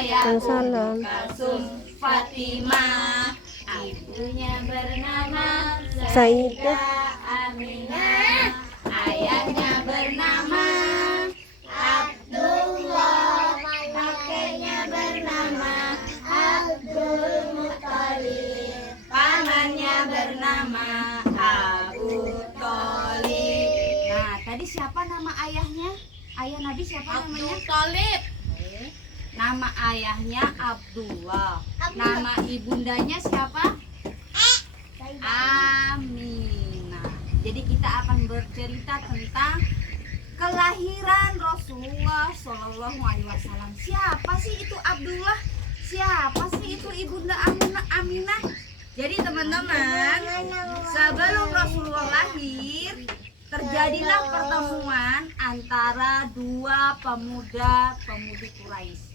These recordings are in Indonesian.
saya Salam. Kalsum Fatimah. Ibunya bernama Sayyidah Aminah, ayahnya bernama Abdullah, kakeknya bernama Abdul Muthalib, pamannya bernama Abu Thalib. Nah, tadi siapa nama ayahnya? Ayah Nabi siapa namanya? Abdul Thalib. Nama ayahnya Abdullah. Nama ibundanya siapa? Aminah. Jadi kita akan bercerita tentang kelahiran Rasulullah Shallallahu Alaihi Wasallam. Siapa sih itu Abdullah? Siapa sih itu ibunda Aminah? Jadi teman-teman, sebelum Rasulullah lahir, terjadilah pertemuan antara dua pemuda-pemudi Quraisy.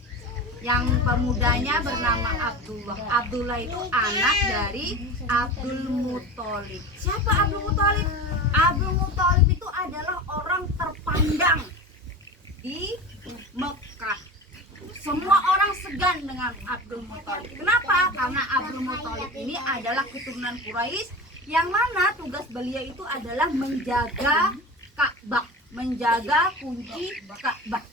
Yang pemudanya bernama Abdullah. Abdullah itu anak dari Abdul Muthalib. Siapa Abdul Muthalib? Abdul Muthalib itu adalah orang terpandang di Mekah. Semua orang segan dengan Abdul Muthalib. Kenapa? Karena Abdul Muthalib ini adalah keturunan Quraisy, yang mana tugas beliau itu adalah menjaga Ka'bah, menjaga kunci Ka'bah.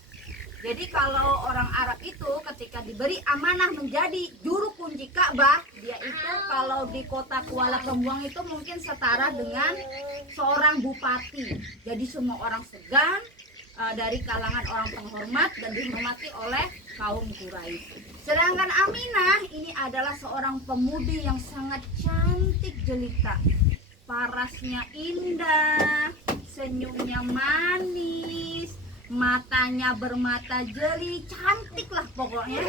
Jadi kalau orang Arab itu ketika diberi amanah menjadi juru kunci Ka'bah, dia itu kalau di kota Kuala Kembuang itu mungkin setara dengan seorang bupati. Jadi semua orang segan dari kalangan orang penghormat dan dihormati oleh kaum Quraisy. Sedangkan Aminah ini adalah seorang pemudi yang sangat cantik jelita. Parasnya indah, senyumnya manis, matanya bermata jeli, cantik lah pokoknya.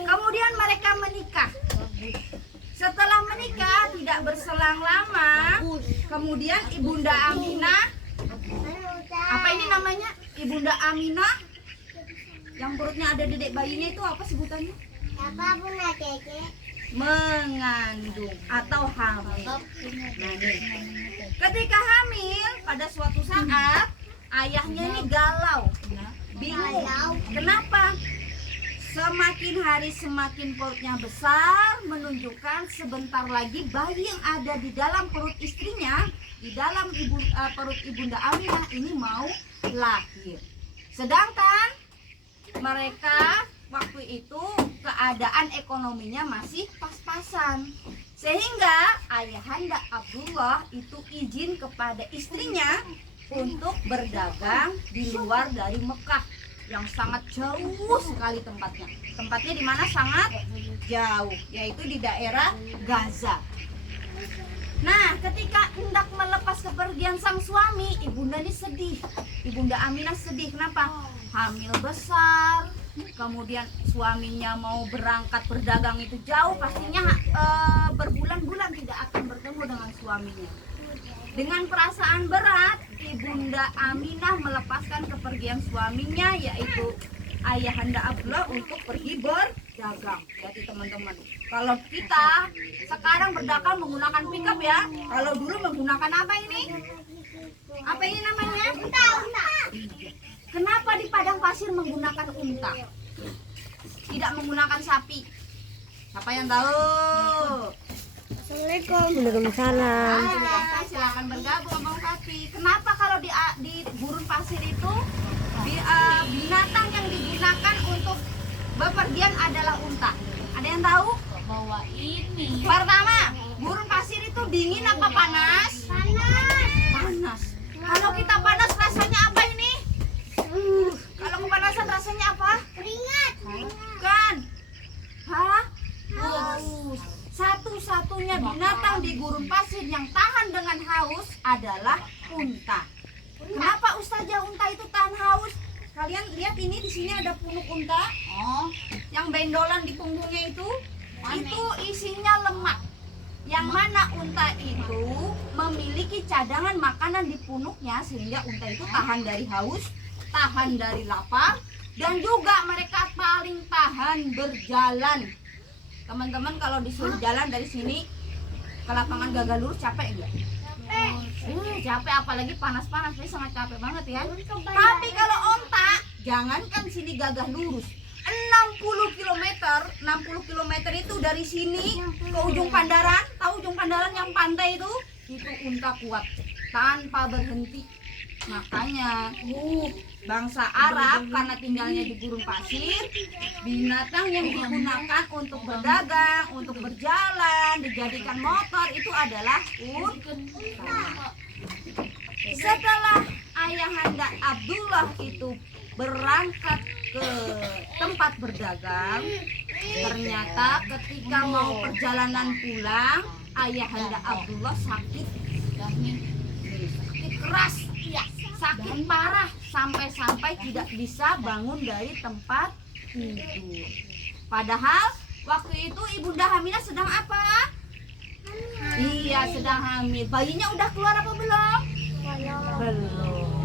Kemudian mereka menikah. Setelah menikah tidak berselang lama, kemudian ibunda Aminah, apa ini namanya? Ibunda Aminah yang perutnya ada dedek bayinya itu apa sebutannya? Mengandung atau hamil. Nah, nih. Ketika hamil pada suatu saat ayahnya ini galau, bingung. Kenapa? Semakin hari semakin perutnya besar, menunjukkan sebentar lagi bayi yang ada di dalam perut istrinya, di dalam perut ibunda Aminah ini mau lahir. Sedangkan mereka waktu itu keadaan ekonominya masih pas-pasan, sehingga ayahanda Abdullah itu izin kepada istrinya untuk berdagang di luar dari Mekah yang sangat jauh sekali tempatnya. Tempatnya di mana sangat jauh, yaitu di daerah Gaza. Nah, ketika hendak melepas kepergian sang suami, ibunda ini sedih. Ibunda Aminah sedih. Kenapa? Hamil besar, kemudian suaminya mau berangkat berdagang itu jauh, pastinya berbulan-bulan tidak akan bertemu dengan suaminya. Dengan perasaan berat, ibunda Aminah melepaskan kepergian suaminya, yaitu ayahanda Abdullah, untuk pergi berdagang. Jadi teman-teman, kalau kita sekarang berdagang menggunakan pickup ya, kalau dulu menggunakan apa ini? Apa ini namanya? Unta. Kenapa di padang pasir menggunakan unta? Tidak menggunakan sapi? Siapa yang tahu? Waalaikumsalam. Silakan bergabung Abang Sapi. Kenapa kalau di gurun pasir itu binatang yang digunakan untuk bepergian adalah unta? Ada yang tahu? Bawa ini. Pertama, gurun pasir itu dingin apa panas? Panas. Kalau kita panas rasanya apa ini? Kalau kepanasan rasanya apa? Keringat. Bukan. Hah? Haus. Satu-satunya binatang di gurun pasir yang tahan dengan haus adalah unta. Kenapa Ustazah unta itu tahan haus? Kalian lihat ini di sini ada punuk unta. Oh, yang bendolan di punggungnya itu isinya lemak. Yang mana unta itu memiliki cadangan makanan di punuknya, sehingga unta itu tahan dari haus, tahan dari lapar, dan juga mereka paling tahan berjalan. Teman-teman kalau disuruh jalan dari sini ke lapangan Gagah Lurus capek enggak? Capek, apalagi panas-panas, jadi sangat capek banget ya. Tapi kalau onta, jangankan sini Gagah Lurus, 60 km itu dari sini ke ujung Pandaran. Tahu ujung Pandaran yang pantai itu unta kuat tanpa berhenti. Makanya bangsa Arab karena tinggalnya di gurun pasir, binatang yang digunakan untuk berdagang, untuk berjalan, dijadikan motor itu adalah unta. Setelah ayahanda Abdullah itu berangkat ke tempat berdagang, ternyata ketika mau perjalanan pulang, ayahanda Abdullah sakit keras, sakit parah, sampai-sampai tidak bisa bangun dari tempat tidur. Padahal waktu itu ibunda Aminah sedang apa? Iya, sedang hamil. Bayinya udah keluar apa belum? Belum.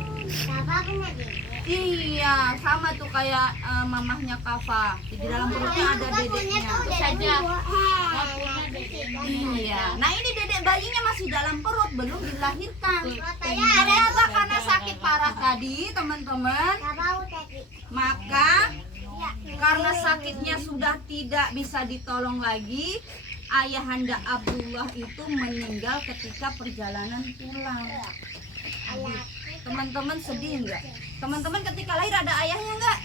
Iya, sama tuh kayak mamahnya Kafa. Di dalam perutnya ada dedeknya. Itu saja. Iya. Nah, ini dedek bayinya masih dalam perut, belum dilahirkan. Ternyata karena sakit parah tadi, teman-teman, maka karena sakitnya sudah tidak bisa ditolong lagi, ayahanda Abdullah itu meninggal ketika perjalanan pulang. Teman-teman sedih enggak? Teman-teman ketika lahir ada ayahnya enggak?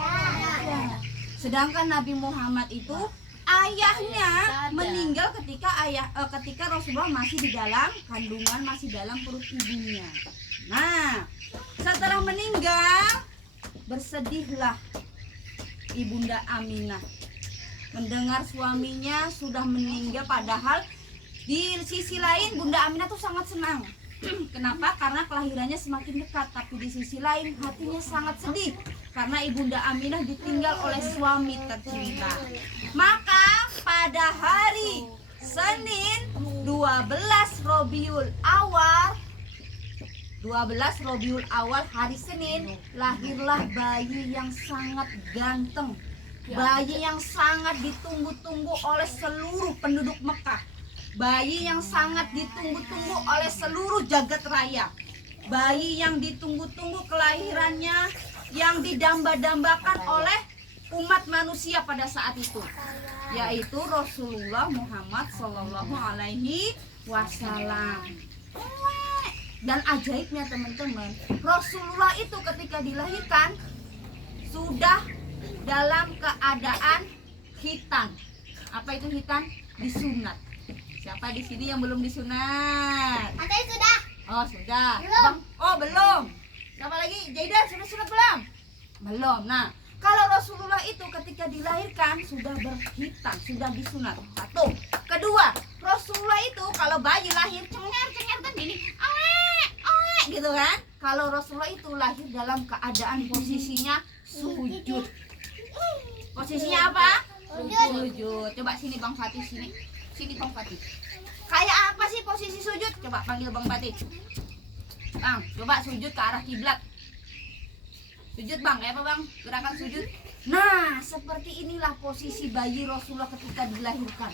Ada. Sedangkan Nabi Muhammad itu ayahnya meninggal ketika Rasulullah masih di dalam kandungan, masih dalam perut ibunya. Nah, setelah meninggal bersedihlah ibunda Aminah mendengar suaminya sudah meninggal, padahal di sisi lain Bunda Aminah tuh sangat senang. Kenapa? Karena kelahirannya semakin dekat, tapi di sisi lain hatinya sangat sedih karena ibunda Aminah ditinggal oleh suami tercinta. Maka pada hari Senin 12 Rabiul Awal hari Senin, lahirlah bayi yang sangat ganteng, bayi yang sangat ditunggu-tunggu oleh seluruh penduduk Mekah, bayi yang sangat ditunggu-tunggu oleh seluruh jagat raya, bayi yang ditunggu-tunggu kelahirannya, yang didamba-dambakan oleh umat manusia pada saat itu, yaitu Rasulullah Muhammad Sallallahu Alaihi Wasallam. Dan ajaibnya teman-teman, Rasulullah itu ketika dilahirkan sudah dalam keadaan khitan. Apa itu khitan? Disunat. Siapa di sini yang belum disunat? Katanya sudah. Oh sudah. Belum. Oh belum. Siapa lagi? Jaidan sudah sunat belum? Belum. Nah, kalau Rasulullah itu ketika dilahirkan sudah berkhitan, sudah disunat. Satu. Kedua, Rasulullah itu kalau bayi lahir cengar kan gini, gitu kan? Kalau Rasulullah itu lahir dalam keadaan posisinya sujud. Posisinya apa? Sujud. Coba sini Bang Fatih, sini Bang Fatih. Kayak apa sih posisi sujud? Coba panggil Bang Fatih. Bang, coba sujud ke arah kiblat. Sujud Bang, kayak apa Bang? Gerakan sujud. Nah, seperti inilah posisi bayi Rasulullah ketika dilahirkan.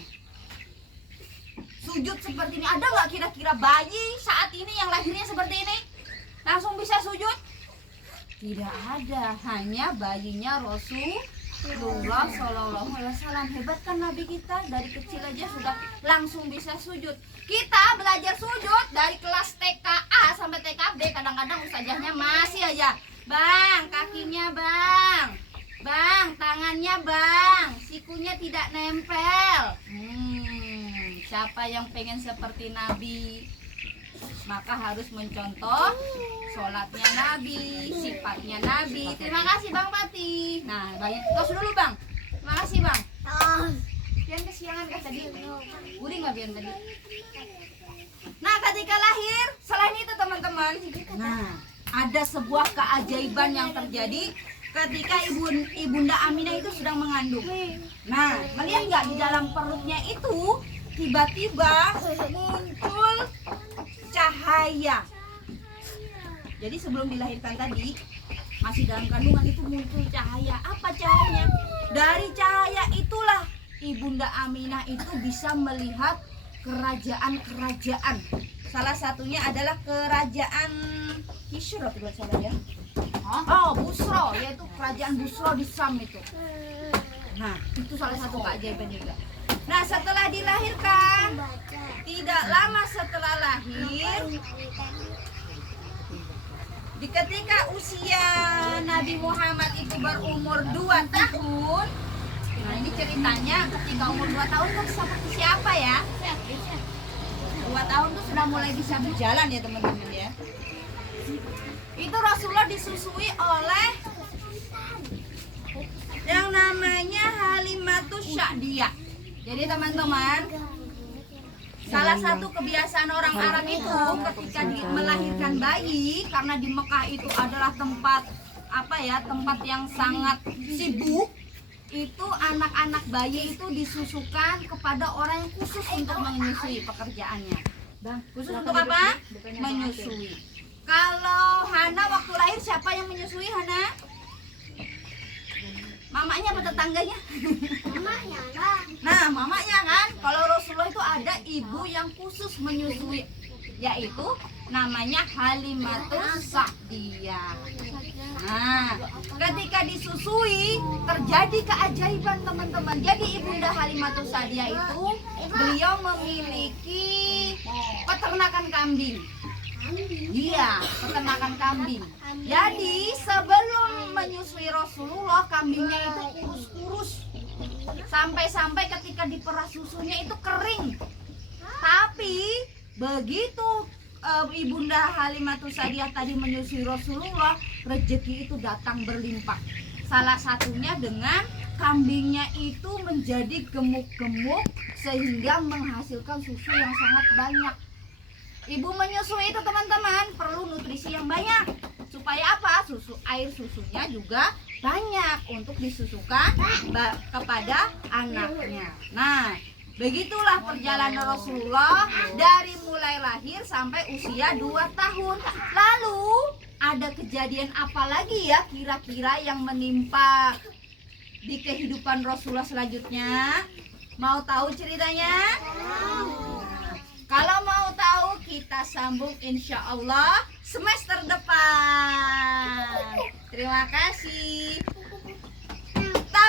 Sujud seperti ini. Ada nggak kira-kira bayi saat ini yang lahirnya seperti ini langsung bisa sujud? Tidak ada. Hanya bayinya Rasulullah Shallallahu Alaihi Wasallam. Hebat kan Nabi kita, dari kecil aja sudah langsung bisa sujud. Kita belajar sujud dari kelas TKA sampai TKB. Kadang-kadang ustazahnya masih aja, Bang, kakinya Bang, tangannya Bang, sikunya tidak nempel. Siapa yang pengen seperti Nabi, maka harus mencontoh sholatnya Nabi, sifatnya Nabi. Terima kasih Bang Pati. Nah, banyak tos dulu Bang. Terima kasih Bang. Biar kesiangan kan tadi. Gurih nggak biar tadi? Nah, ketika lahir, selain itu teman-teman, nah ada sebuah keajaiban yang terjadi ketika ibunda Aminah itu sedang mengandung. Nah, melihat nggak di dalam perutnya itu tiba-tiba muncul cahaya. Jadi sebelum dilahirkan tadi, masih dalam kandungan itu muncul cahaya. Apa cahayanya? Dari cahaya itulah ibunda Aminah itu bisa melihat kerajaan-kerajaan. Salah satunya adalah kerajaan Kisra tidak salah ya. Oh, Busro, yaitu kerajaan Busro di Sam itu. Nah, itu salah satu keajaiban juga. Nah, setelah dilahirkan, tidak lama setelah lahir, ketika usia Nabi Muhammad itu berumur 2 tahun. Nah, ini ceritanya ketika umur 2 tahun tuh seperti siapa ya? 2 tahun tuh sudah mulai bisa berjalan ya teman-teman ya. Itu Rasulullah disusui oleh yang namanya Halimatus Sa'diyah. Jadi teman-teman, salah satu kebiasaan orang Arab itu ketika melahirkan bayi, karena di Mekah itu adalah tempat tempat yang sangat sibuk, itu anak-anak bayi itu disusukan kepada orang yang khusus untuk menyusui pekerjaannya. Khusus untuk apa? Menyusui. Kalau Hana waktu lahir siapa yang menyusui Hana? Mamanya apa tetangganya? Mamanya lah. Nah, mamanya kan. Kalau Rasulullah itu ada ibu yang khusus menyusui, yaitu namanya Halimatus Sa'diyah. Nah, ketika disusui terjadi keajaiban teman-teman. Jadi ibunda Halimatus Sa'diyah itu beliau memiliki peternakan kambing. Iya, peternakan kambing. Jadi sebelum menyusui Rasulullah, kambingnya itu kurus-kurus. Sampai-sampai ketika diperas susunya itu kering. Tapi begitu ibunda Halimatus Sa'diyah tadi menyusui Rasulullah, rezeki itu datang berlimpah. Salah satunya dengan kambingnya itu menjadi gemuk-gemuk sehingga menghasilkan susu yang sangat banyak. Ibu menyusui itu teman-teman perlu nutrisi yang banyak. Supaya apa? Air susunya juga banyak untuk disusukan kepada anaknya. Nah, begitulah perjalanan Rasulullah dari mulai lahir sampai usia 2 tahun. Lalu ada kejadian apa lagi ya kira-kira yang menimpa di kehidupan Rasulullah selanjutnya? Mau tahu ceritanya? Kalau mau tahu kita sambung insya Allah semester depan. Terima kasih.